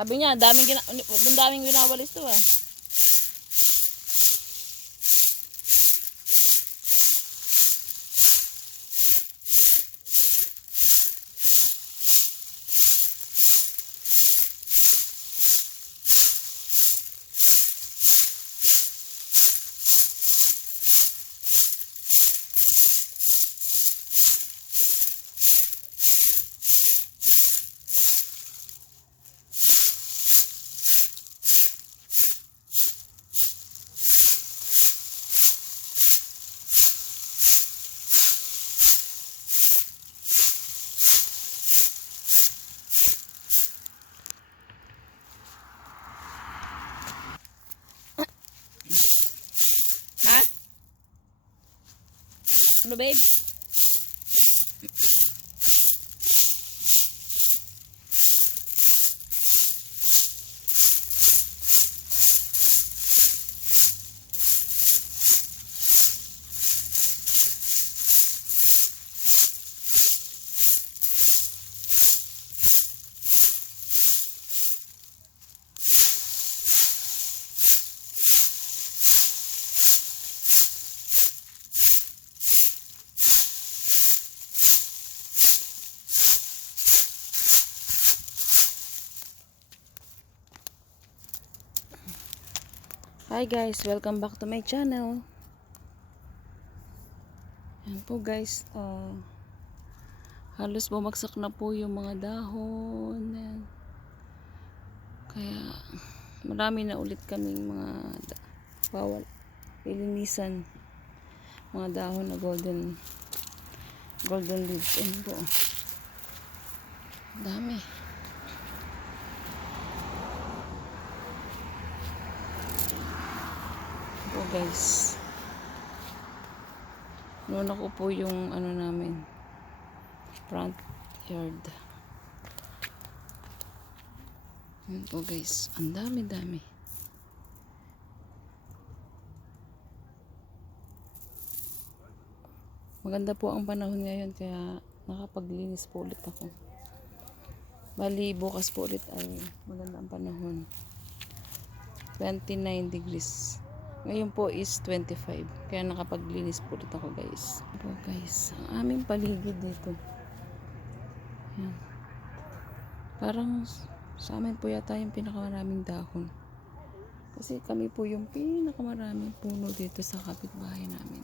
Sabi niya, daming winawalis to ah. Ha? Ano babe? Hi guys, welcome back to my channel. Yan po guys, halos bumagsak na po yung mga dahon. Yan. Kaya marami na ulit kaming mga bawal ilinisan, mga dahon na golden leaves. Yan po, dami. Po guys, nuna ko po yung ano namin, front yard. Yan po guys, ang dami. Maganda po ang panahon ngayon kaya nakapaglinis po ulit ako. Bali bukas po ulit ay maganda ang panahon, 29 degrees. Ngayon po is 25. Kaya nakapaglinis po ulit ako guys. Po guys, ang aming paligid dito. Yan. Parang sa amin po yata yung pinakamaraming dahon. Kasi kami po yung pinakamaraming puno dito sa kapitbahay namin.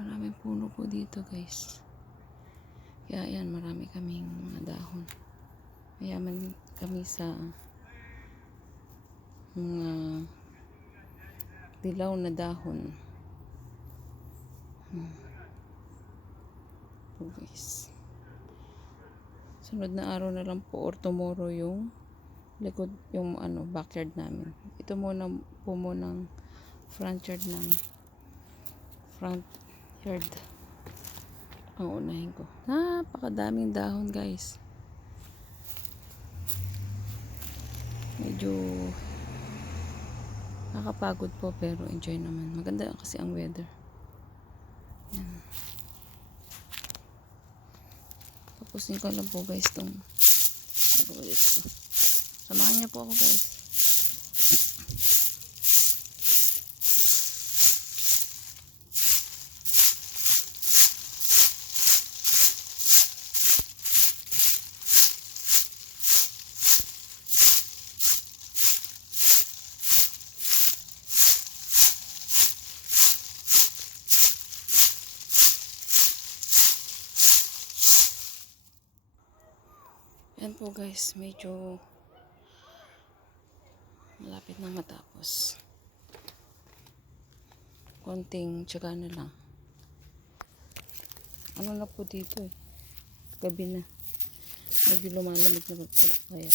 Maraming puno po dito guys. Kaya yan, marami kaming mga dahon. Mayaman kami sa mga dilaw na dahon. Po guys, sunod na araw na lang po or tomorrow yung likod, yung backyard namin. Ito muna po ng front yard namin. Front yard ang unahin ko. Napakadaming dahon guys. Medyo nakapagod po pero enjoy naman. Maganda kasi ang weather. Yan. Tapusin ko lang po guys itong nag-ulit ko. Samahan niyo po ako guys. Yan po guys, medyo malapit na matapos. Konting tiyaga na lang. Ano na po dito eh, gabi na. Medyo lumalamig na po. Kaya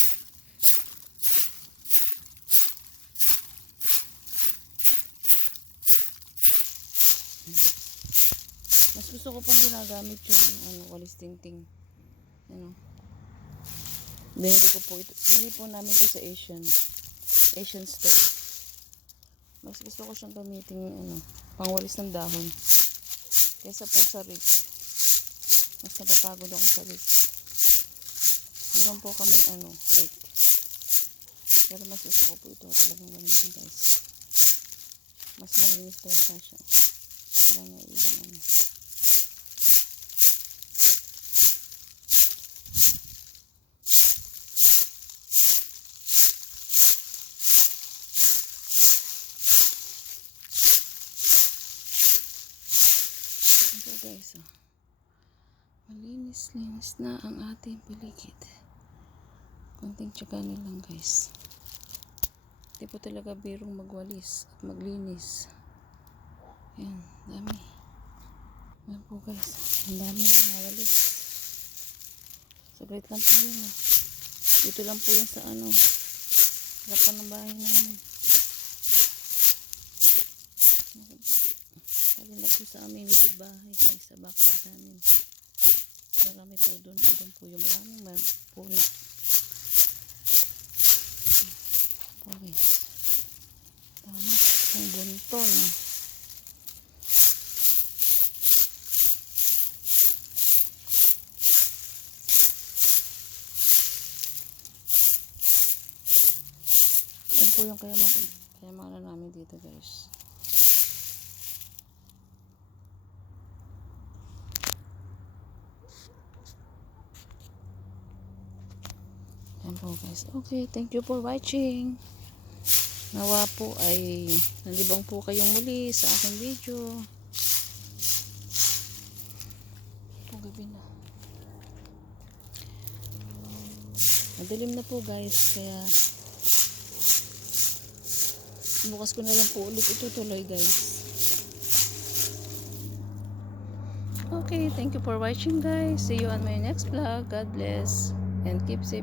mas gusto ko pong ginagamit yung walis tingting. Binili ko po ito. Binili po namin ito sa Asian store. Mas gusto ko siyang gamitin pangwalis ng dahon kaysa po sa rake. Mas napapagod ako sa rake. Meron po kami rake. Pero mas gusto ko po ito talagang gamitin guys. Mas malinis pa yata siya. Wala nga ilang ano. Ito guys, oh. Malinis-linis na ang ating paligid. Konting tsaga na lang guys. Hindi po talaga birong magwalis at maglinis. Ayan, dami. Ayan po guys, ang dami na nawalis. Saglit lang po yun. Oh. Dito lang po yun sa ano, harapan ng bahay namin. Galing na po sa aming likod bahay guys, sa backyard namin. Marami po doon. Doon po yung maraming puno. Po guys. Dami. Ang bunton. Yan po yung kayamanan namin dito guys. Yan po guys. Okay, thank you for watching. Nawa po ay nalibang po kayong muli sa aking video. Po gabi na. Madilim na po guys, kaya bukas ko na lang po ulit itutuloy guys. Okay, thank you for watching guys. See you on my next vlog. God bless and keep safe.